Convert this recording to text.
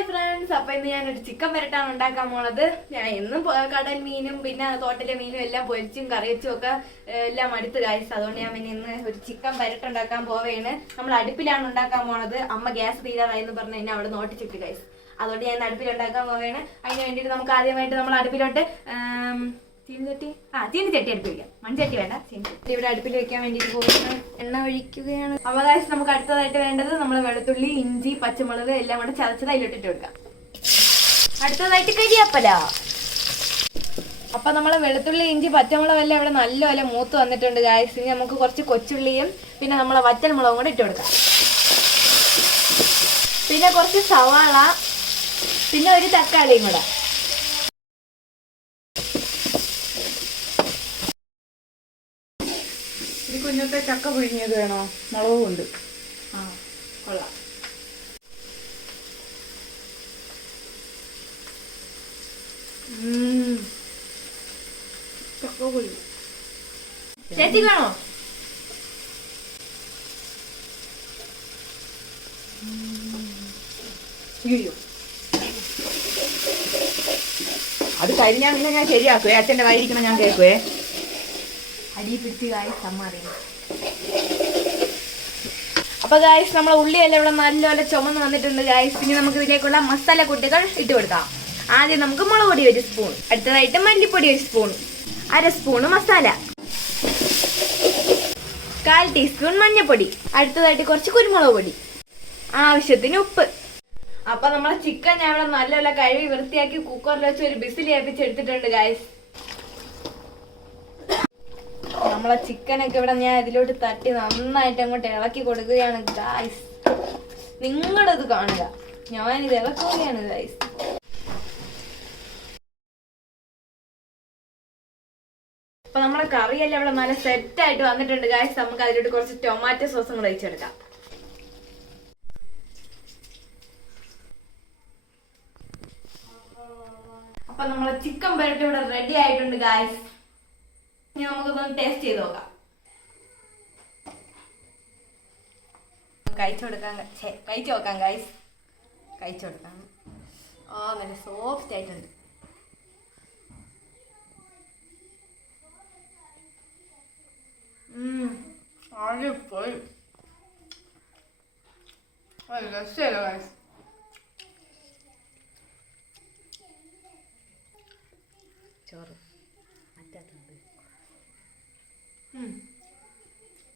Hi friends, അപ്പൊ ഇന്ന് ഞാനൊരു ചിക്കൻ വരട്ടാണ് ഉണ്ടാക്കാൻ പോണത്. ഞാൻ എന്നും കടൽ മീനും പിന്നെ തോട്ടിലെ മീനും എല്ലാം പൊരിച്ചും കറിവച്ചും ഒക്കെ എല്ലാം അടുത്ത് കായ്ച്ചു. അതുകൊണ്ട് ഞാൻ പിന്നെ ഇന്ന് ഒരു ചിക്കൻ വരട്ടുണ്ടാക്കാൻ പോവേണ്. നമ്മൾ അടുപ്പിലാണ് ഉണ്ടാക്കാൻ പോണത്. അമ്മ ഗ്യാസ് തീരാറായി എന്ന് പറഞ്ഞ് എന്നെ അവിടെ നോട്ടിച്ചിട്ട് കായ്ച്ചു. അതുകൊണ്ട് ഞാൻ അടുപ്പിലുണ്ടാക്കാൻ പോവേണ്. അതിന് വേണ്ടിയിട്ട് നമുക്ക് ആദ്യമായിട്ട് നമ്മൾ അടുപ്പിലോട്ട് ചീനിച്ചട്ടി അടുപ്പിൽ വെക്കാം. മൺചട്ടി വേണ്ട, ചീനിച്ചട്ടി ഇവിടെ അടുപ്പിൽ വെക്കാൻ വേണ്ടിയിട്ട് പോകുന്ന എണ്ണ ഒഴിക്കുകയാണ്. അവകാശം നമുക്ക് അടുത്തതായിട്ട് വേണ്ടത് നമ്മൾ വെളുത്തുള്ളി, ഇഞ്ചി, പച്ചമുളക് എല്ലാം കൂടെ ചതച്ചത് അതിലിട്ടിട്ട് കൊടുക്കാം. അടുത്തതായിട്ട് കരിയാപ്പല. അപ്പൊ നമ്മളെ വെളുത്തുള്ളി, ഇഞ്ചി, പച്ചമുളക് എല്ലാം ഇവിടെ നല്ലപോലെ മൂത്ത് വന്നിട്ടുണ്ട് ഗായ്സ്. ഇനി നമുക്ക് കുറച്ച് കൊച്ചുള്ളിയും പിന്നെ നമ്മളെ വറ്റൽ മുളകും കൂടെ ഇട്ട് കൊടുക്കാം. പിന്നെ കുറച്ച് സവാള, പിന്നെ ഒരു തക്കാളിയും കൂടെ. കുഞ്ഞത്തെ ചക്ക പിഴിഞ്ഞത് വേണോ? മുളകും ഉണ്ട്. ആ കൊള്ളാം. ചക്ക പിഴി ചേച്ചി കാണോ? അയ്യോ, അത് കഴിഞ്ഞാൽ പിന്നെ ഞാൻ ശരിയാക്കുവേ. അച്ഛൻ്റെ കയ്യിരിക്കണം, ഞാൻ കേൾക്കുവേ. അടി പിടിച്ച് ഗായ്സ് അമ്മ അറിയണം. അപ്പൊ ഗായ്സ് നമ്മളെ ഉള്ളിയെല്ലാം ഇവിടെ നല്ലപോലെ ചുമന്ന് വന്നിട്ടുണ്ട് ഗായ്സ്. ഇനി നമുക്ക് ഇതിലേക്കുള്ള മസാല കൂട്ടുകൾ ഇട്ട് കൊടുക്കാം. ആദ്യം നമുക്ക് മുളക് പൊടി 1 സ്പൂൺ, അടുത്തതായിട്ട് മല്ലിപ്പൊടി 1 സ്പൂൺ, 1/2 സ്പൂൺ മസാല, 1/4 ടീസ്പൂൺ മഞ്ഞൾപ്പൊടി, അടുത്തതായിട്ട് കുറച്ച് കുരുമുളക് പൊടി, ആവശ്യത്തിന് ഉപ്പ്. അപ്പൊ നമ്മളെ ചിക്കൻ ഞാൻ ഇവിടെ നല്ലപോലെ കഴുകി വൃത്തിയാക്കി കുക്കറിൽ വെച്ച് ഒരു ബിസിൽ ഏൽപ്പിച്ചെടുത്തിട്ടുണ്ട് ഗായ്സ്. നമ്മളെ ചിക്കനൊക്കെ ഇവിടെ ഞാൻ ഇതിലോട്ട് തട്ടി നന്നായിട്ട് അങ്ങോട്ട് ഇളക്കി കൊടുക്കുകയാണ് ഗായ്സ്. നിങ്ങളത് കാണുക, ഞാനിത് ഇളക്കുകയാണ് ഗായ്സ്. അപ്പൊ നമ്മുടെ കറിയെല്ലാം ഇവിടെ നല്ല സെറ്റ് ആയിട്ട് വന്നിട്ടുണ്ട് ഗായ്സ്. നമുക്ക് അതിലോട്ട് കുറച്ച് ടൊമാറ്റോ സോസും കൂടെ ഒഴിച്ചെടുക്കാം. അപ്പൊ നമ്മളെ ചിക്കൻ വരട്ട് ഇവിടെ റെഡി ആയിട്ടുണ്ട് ഗായ്സ്. ഇനി നമുക്കൊന്ന് ടേസ്റ്റ് ചെയ്ത് നോക്കാം. കഴിച്ചു നോക്കാം ഗൈസ്. കഴിച്ചു കൊടുക്കാം. നല്ല സോഫ്റ്റ് ആയിട്ടുണ്ട്. അടിപൊളി. രസമല്ലോ ഗൈസ്. ചോറ്